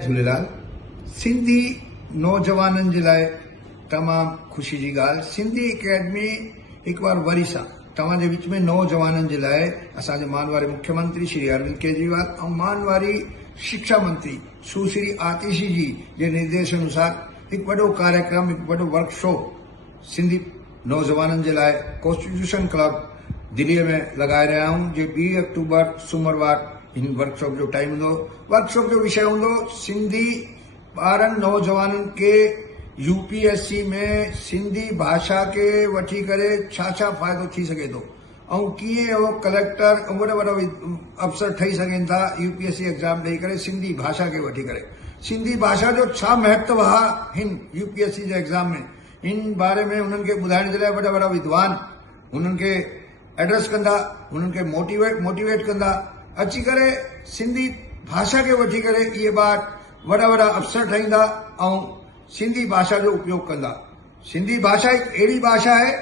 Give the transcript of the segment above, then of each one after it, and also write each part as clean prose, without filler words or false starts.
झूलेलाल। सिंधी नौजवाननि जे लाइ तमामु ख़ुशी जी ॻाल्हि। सिंधी अकेडमी हिकु बार वरी सां तव्हांजे विच में नौजवाननि जे लाइ असांजे मानवारी मुख्यमंत्री श्री अरविंद केजरीवाल ऐं मानवारी शिक्षा मंत्री सुश्री आतिशी जी जे निर्देश अनुसार हिकु वॾो कार्यक्रम, हिकु वॾो वर्कशॉप सिंधी नौजवाननि जे लाइ कॉन्स्टिट्यूशन क्लब दिल्लीअ में लॻाए रहिया आहियूं। जे 2 अक्टूबर सूमरवार हिन वर्कशॉप जो टाइम हूंदो। वर्कशॉप जो विषय हूंदो सिंधी ॿारनि नौजवाननि खे यूपीएससी में सिंधी भाषा के वठी करे छा छा फ़ाइदो थी सघे थो ऐं कीअं उहो कलेक्टर ऐं वॾा वॾा अफ़सर ठही सघनि था यूपीएससी एग्ज़ाम ॾेई करे सिंधी भाषा खे वठी करे। सिंधी भाषा जो छा महत्व आहे हिन यूपीएससी जे एग्ज़ाम में, इन बारे में उन्हनि खे ॿुधाइण जे लाइ वॾा वॾा विद्वान उन्हनि खे एड्रेस कंदा, उन्हनि खे मोटिवेट कंदा। अची करे सिंधी भाषा खे वठी करे इहे ॿार वॾा वॾा अफ़सर ठहींदा ऐं सिंधी भाषा जो उपयोग कंदा। सिंधी भाषा हिकु अहिड़ी भाषा आहे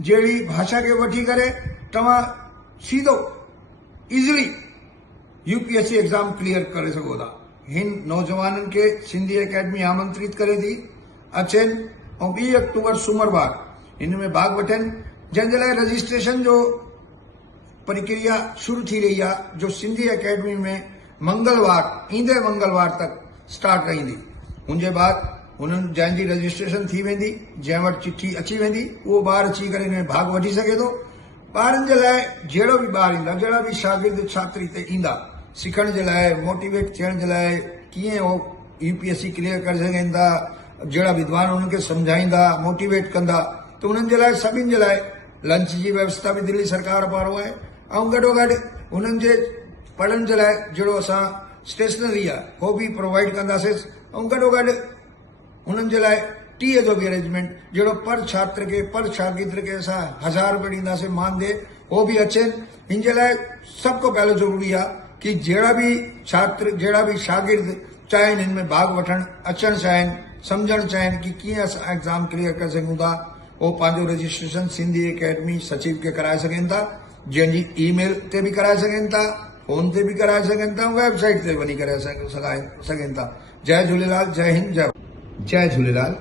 जहिड़ी भाषा खे वठी करे तव्हां सीधो इज़िली यूपीएससी एग्ज़ाम क्लियर करे सघो था। हिन नौजवाननि खे सिंधी अकेडमी आमंत्रित करे थी अचनि ऐं 2 अक्टूबर सूमरवार हिन में भाग वठनि, जंहिंजे लाइ रजिस्ट्रेशन जो प्रक्रिया शुरू थी रही आहे, जो सिंधी अकेडमी में ईंदे मंगलवार तक स्टार्ट रहंदी। उनजे बाद उन्हनि जंहिंजी रजिस्ट्रेशन थी वेंदी, जंहिं वटि चिठी अची वेंदी, उहो ॿार अची करे हिन में भाग वठी सघे थो। ॿारनि जे लाइ जहिड़ो बि ॿार ईंदा, जहिड़ा बि शागिर्द छात्र हिते ईंदा सिखण जे लाइ, मोटिवेट थियण जे लाइ, कीअं उहो यूपीएससी क्लियर करे सघनि था, जहिड़ा विद्वान उन्हनि खे सम्झाईंदा, मोटिवेट कंदा, त उन्हनि जे लाइ सभिनि जे लाइ लंच जी व्यवस्था बि दिल्ली सरकार पारां आहे ऐं गॾोगॾु उन्हनि जे पढ़ण जे लाइ जहिड़ो असां स्टेशनरी आहे उहो बि प्रोवाइड कंदासीं ऐं गॾोगॾु उन्हनि जे लाइ टीह जो बि अरेंजमेंट, जहिड़ो पर छात्र खे, पर शागिर्द खे असां 1000 रुपया ॾींदासीं मानदेय, उहो बि अचनि। हिन जे लाइ सभ खां पहिरियों ज़रूरी आहे कि जहिड़ा बि छात्र, जहिड़ा बि शागिर्द चाहिनि हिन में भाग वठणु अचणु चाहिनि, सम्झणु चाहिनि कि कीअं असां एग्ज़ाम क्लियर करे सघूं था, उहो पंहिंजो रजिस्ट्रेशन सिंधी अकेडमी सचिव खे कराए सघनि था, जंहिंजी ईमेल ते बि कराए सघनि था, फोन ते बि कराए सघनि था, वेबसाइट ते वञी करे सघनि था। जय झूलेलाल, जय हिंद, जय झूलेलाल।